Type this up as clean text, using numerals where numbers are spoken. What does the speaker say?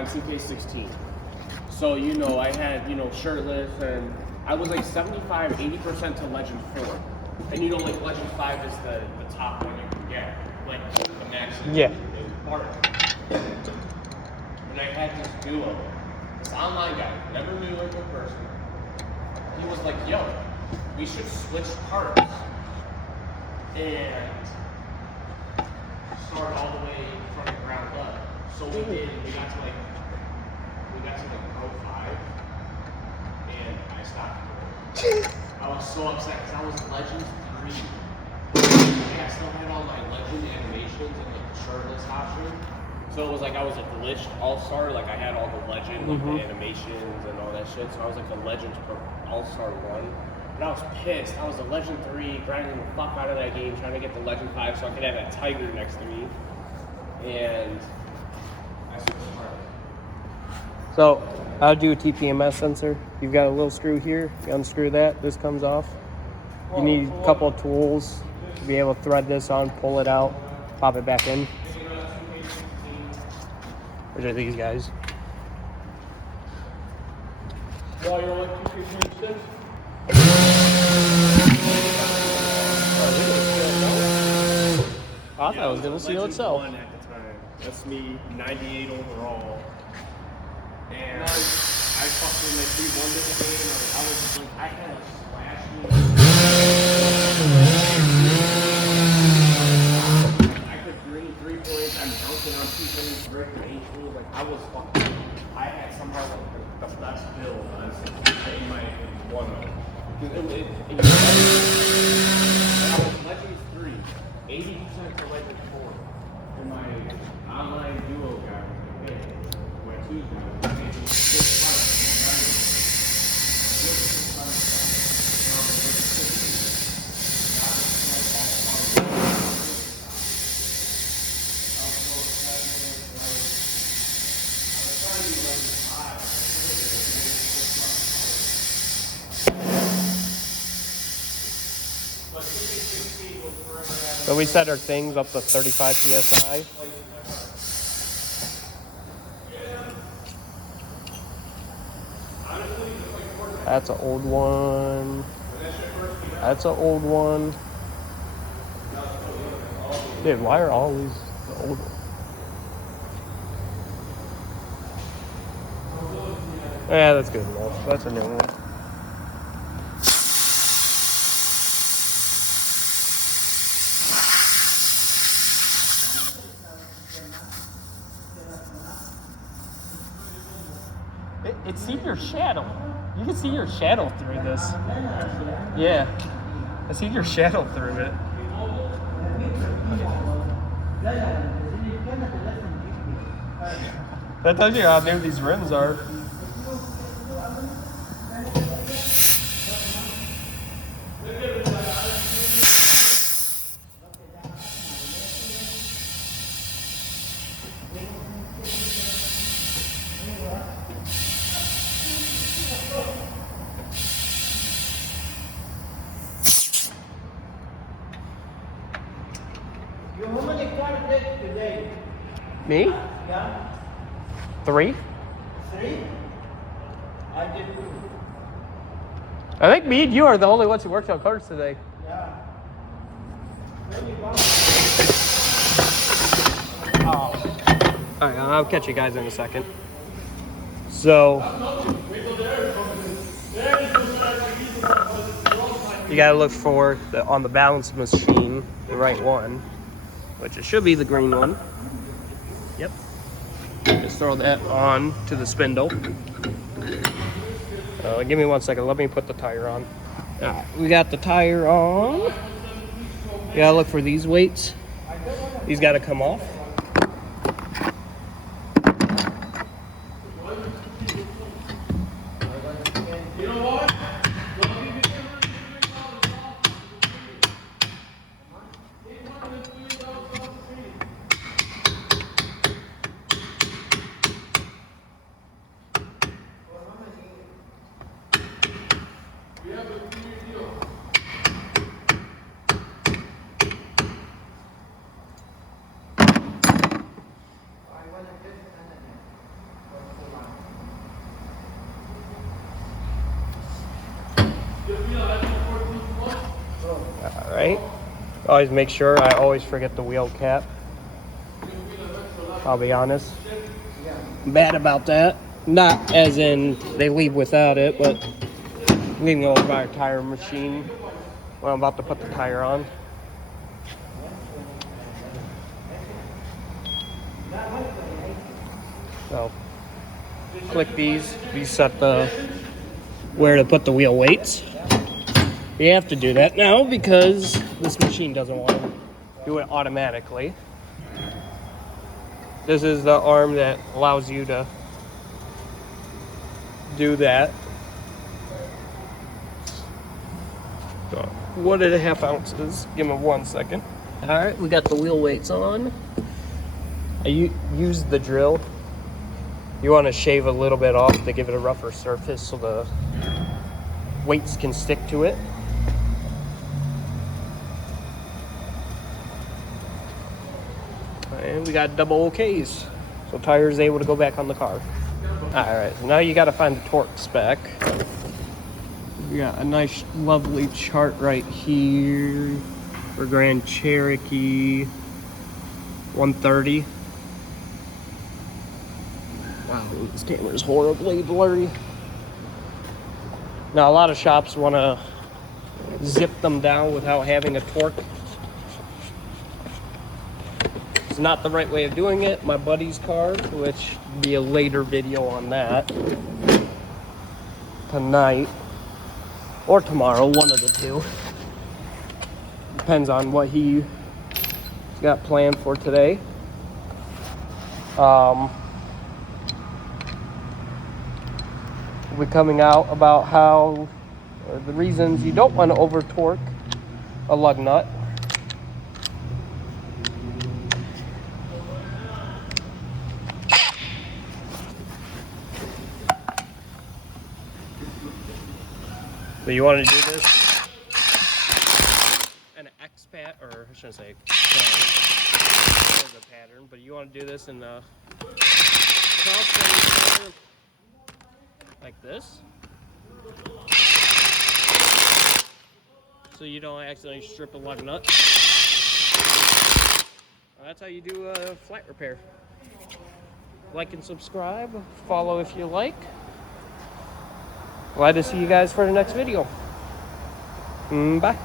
on 2K16. So, you know, I had, you know, shirtless, and I was like 75, 80% to Legend 4. And you know, like Legend 5 is the top one you can get. Like the max. Yeah. Part. And I had this duo, this online guy, never knew him in person. He was like, yo, we should switch parts and start all the way from the ground up. So we did, we got to like Pro 5, and I stopped. I was so upset because I was Legend 3. Yeah, I still had all my Legend animations and like the shirtless option. So it was like I was a glitched all-star, like I had all the Legend, like the animations and all that shit. So I was like the Legends all-star 1. And I was pissed. I was a Legend 3, grinding the fuck out of that game, trying to get the Legend 5 so I could have that tiger next to me. And I switched parts. So I'll do a TPMS sensor. You've got a little screw here. You unscrew that. This comes off. You need a couple of tools to be able to thread this on, pull it out, pop it back in. Which are these guys. Well, you're like 2K26? I thought it was going to seal itself. At the time. That's me, 98 overall. And I fucking like re-won this game. I was like, I had a splash I could green 3 points. I'm bouncing on 2 things, breaking 18. Like I was fucking. I had somehow like the best build on 60 in my one of them. I was Legend 3, 80% to Legend 4. And my online duo guy was like, hey, my Tuesday. So we set our things up to 35 PSI. That's an old one. That's an old one. Dude, why are all these the old ones? Yeah, that's good enough. That's a new one. It's seen your shadow. You can see your shadow through this. Yeah. I see your shadow through it. That tells you how new these rims are. How many cars did today? Me? Yeah. 3? 3? I did 2. I think me and you are the only ones who worked on cars today. Yeah. Oh. Alright, I'll catch you guys in a second. So, you gotta look for on the balance machine, the right one, which it should be the green one. Yep. Just throw that on to the spindle. Give me 1 second. Let me put the tire on. Alright, we got the tire on. You gotta look for these weights. These gotta come off. All right. Always make sure. I always forget the wheel cap. I'll be honest. I'm bad about that. Not as in they leave without it, but leaving over by our tire machine when I'm about to put the tire on. So click these. These set the where to put the wheel weights. You have to do that now because this machine doesn't want to do it automatically. This is the arm that allows you to do that. So 1.5 ounces. Give me 1 second. All right, we got the wheel weights on. I use the drill. You want to shave a little bit off to give it a rougher surface so the weights can stick to it. And we got double OKs. So tire is able to go back on the car. Alright, so now you got to find the torque spec. We got a nice, lovely chart right here for Grand Cherokee 130. Wow, this camera is horribly blurry. Now, a lot of shops want to zip them down without having a torque. It's not the right way of doing it. My buddy's car, which will be a later video on that, tonight or tomorrow, one of the two. Depends on what he got planned for today. We'll be coming out about how, or the reasons you don't want to over torque a lug nut. So you want to do this in an X pattern, or I shouldn't say pattern, but you want to do this in the cross pattern like this, so you don't accidentally strip a lug nut. That's how you do a flat repair. Like and subscribe, follow if you like. Glad to see you guys for the next video. Bye.